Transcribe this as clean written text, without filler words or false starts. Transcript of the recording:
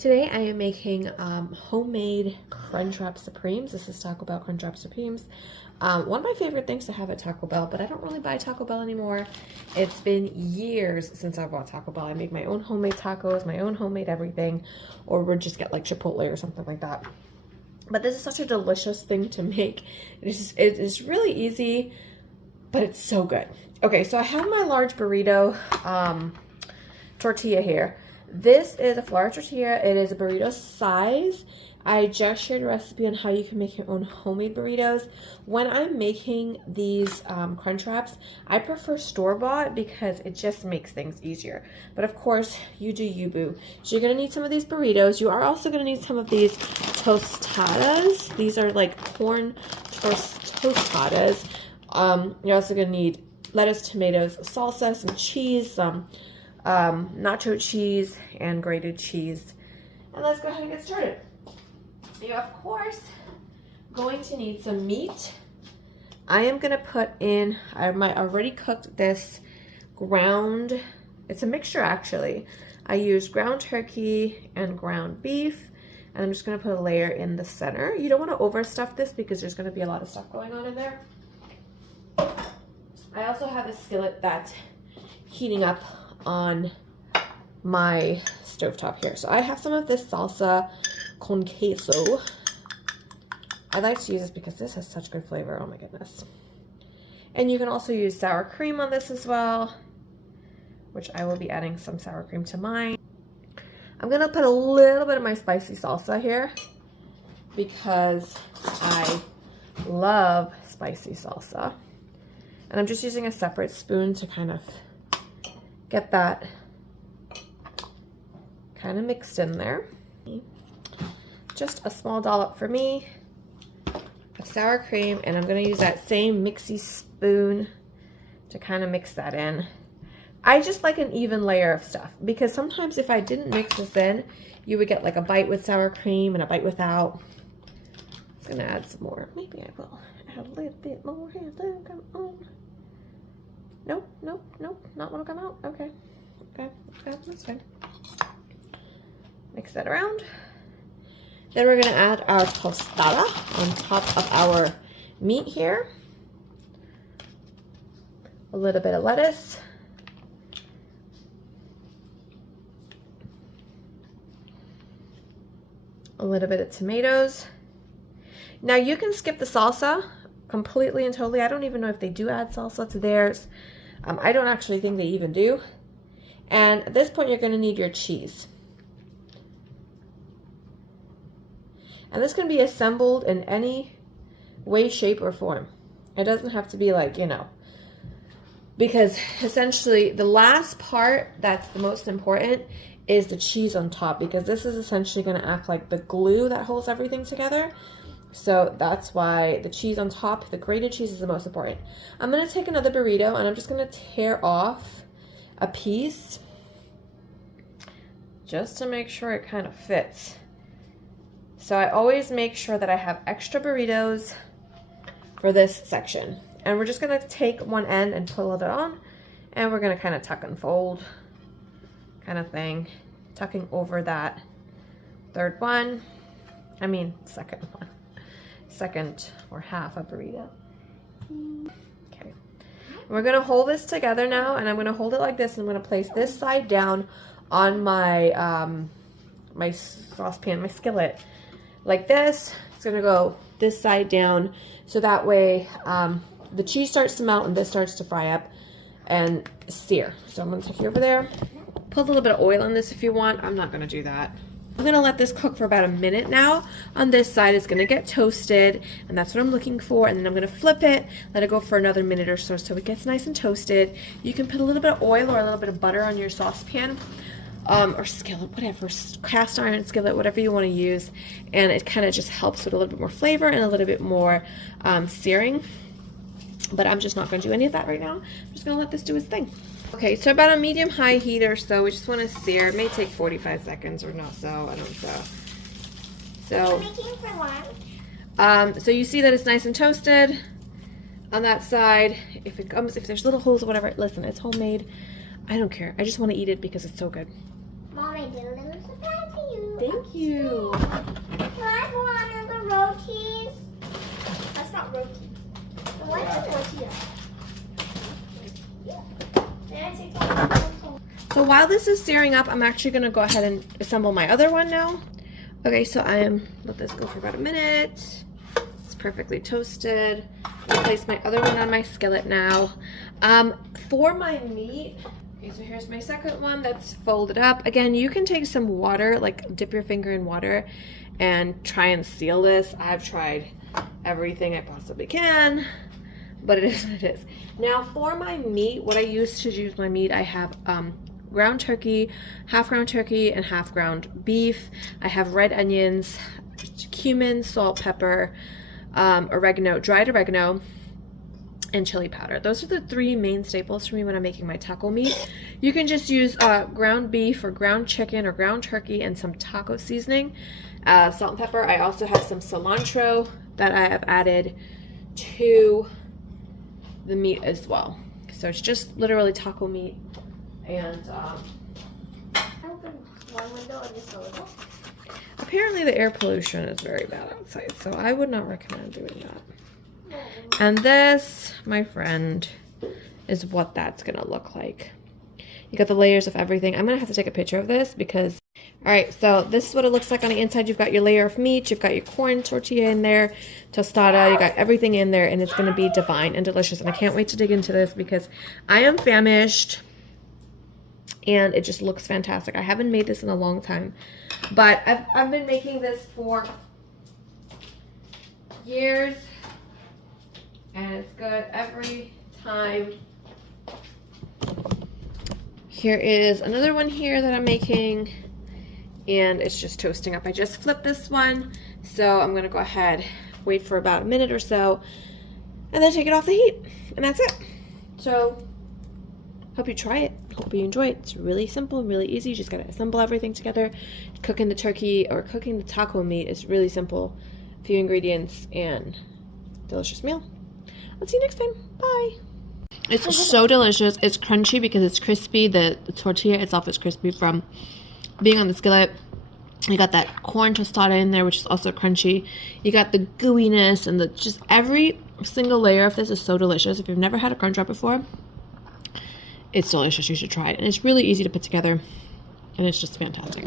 Today I am making homemade Crunchwrap Supremes. This is Taco Bell Crunchwrap Supremes. One of my favorite things to have at Taco Bell, but I don't really buy Taco Bell anymore. It's been years since I bought Taco Bell. I make my own homemade tacos, my own homemade everything, or we'll just get like Chipotle or something like that. But this is such a delicious thing to make. It is really easy, but it's so good. Okay, so I have my large burrito tortilla here. This is a flour tortilla. It is a burrito size. I just shared a recipe on how you can make your own homemade burritos. When I'm making these crunch wraps, I prefer store-bought because it just makes things easier. But of course, you do you, boo. So you're going to need some of these burritos. You are also going to need some of these tostadas. These are like corn tostadas. You're also going to need lettuce, tomatoes, salsa, some cheese, some nacho cheese, and grated cheese. And let's go ahead and get started. You're of course going to need some meat. I am going to put in, I already cooked this ground, it's a mixture actually. I used ground turkey and ground beef, and I'm just going to put a layer in the center. You don't want to overstuff this because there's going to be a lot of stuff going on in there. I also have a skillet that's heating up on my stovetop here. So I have some of this salsa con queso. I like to use this because this has such good flavor. Oh my goodness. And you can also use sour cream on this as well, which I will be adding some sour cream to mine. I'm gonna put a little bit of my spicy salsa here because I love spicy salsa. And I'm just using a separate spoon to kind of get that kind of mixed in there. Just a small dollop for me of sour cream, and I'm going to use that same mixy spoon to kind of mix that in. I just like an even layer of stuff because sometimes if I didn't mix this in, you would get like a bite with sour cream and a bite without. I'm going to add some more. Maybe I will add a little bit more here. Come on. Nope, nope, nope, not want to come out. Okay, that's fine. Mix that around. Then we're going to add our tostada on top of our meat here. A little bit of lettuce. A little bit of tomatoes. Now you can skip the salsa completely and totally. I don't even know if they do add salsa to theirs. I don't actually think they even do. And at this point, you're going to need your cheese. And this can be assembled in any way, shape, or form. It doesn't have to be like, you know, because essentially the last part that's the most important is the cheese on top, because this is essentially going to act like the glue that holds everything together. So that's why the cheese on top, the grated cheese, is the most important. I'm going to take another burrito and I'm just going to tear off a piece just to make sure it kind of fits. So I always make sure that I have extra burritos for this section. And we're just going to take one end and pull it on, and we're going to kind of tuck and fold kind of thing, tucking over that second one. Second or half a burrito. Okay. We're going to hold this together now, and I'm going to hold it like this, and I'm going to place this side down on my my saucepan, my skillet, like this. It's going to go this side down, so that way the cheese starts to melt and this starts to fry up and sear. So I'm going to take you over there. Put a little bit of oil on this if you want. I'm not going to do that. I'm going to let this cook for about a minute now. On this side, it's going to get toasted, and that's what I'm looking for. And then I'm going to flip it, let it go for another minute or so it gets nice and toasted. You can put a little bit of oil or a little bit of butter on your saucepan, or skillet, whatever, cast iron skillet, whatever you want to use. And it kind of just helps with a little bit more flavor and a little bit more searing. But I'm just not going to do any of that right now. I'm just going to let this do its thing. Okay, so about a medium-high heat or so, we just want to sear. It may take 45 seconds or not, so I don't know. So, I'm making for lunch. So you see that it's nice and toasted on that side. If there's little holes or whatever, listen, it's homemade. I don't care. I just want to eat it because it's so good. Mom, I did a little surprise for you. Thank you. Can I have one of the rotis? That's not roti. What's a tortilla? So while this is searing up, I'm actually going to go ahead and assemble my other one now. Okay, so let this go for about a minute. It's perfectly toasted. I'll place my other one on my skillet now. For my meat, okay, so here's my second one that's folded up. Again, you can take some water, like dip your finger in water and try and seal this. I've tried everything I possibly can, but it is what it is. Now for my meat, what I use to use my meat, I have ground turkey, half ground turkey and half ground beef. I have red onions, cumin, salt, pepper, oregano, dried oregano, and chili powder. Those are the three main staples for me when I'm making my taco meat. You can just use ground beef or ground chicken or ground turkey and some taco seasoning, salt and pepper. I also have some cilantro that I have added to the meat as well. So it's just literally taco meat. And Open one window and just a little. apparently the air pollution is very bad outside, so I would not recommend doing that. And this, my friend, is what that's gonna look like. You got the layers of everything. I'm gonna have to take a picture of this because, all right, so this is what it looks like on the inside. You've got your layer of meat, you've got your corn tortilla in there, tostada, you got everything in there, and it's gonna be divine and delicious. And I can't wait to dig into this because I am famished and it just looks fantastic. I haven't made this in a long time, but I've been making this for years and it's good every time. Here is another one here that I'm making and it's just toasting up. I just flipped this one, so I'm gonna go ahead, wait for about a minute or so, and then take it off the heat, and that's it. So hope you try it. Hope you enjoy it. It's really simple, really easy. You just gotta assemble everything together. Cooking the turkey or cooking the taco meat is really simple. A few ingredients and delicious meal. I'll see you next time. Bye. It's so delicious. It's crunchy because it's crispy. The tortilla itself is crispy from being on the skillet. You got that corn tostada in there, which is also crunchy. You got the gooiness and just every single layer of this is so delicious. If you've never had a Crunchwrap before, it's delicious. You should try it. And it's really easy to put together. And it's just fantastic.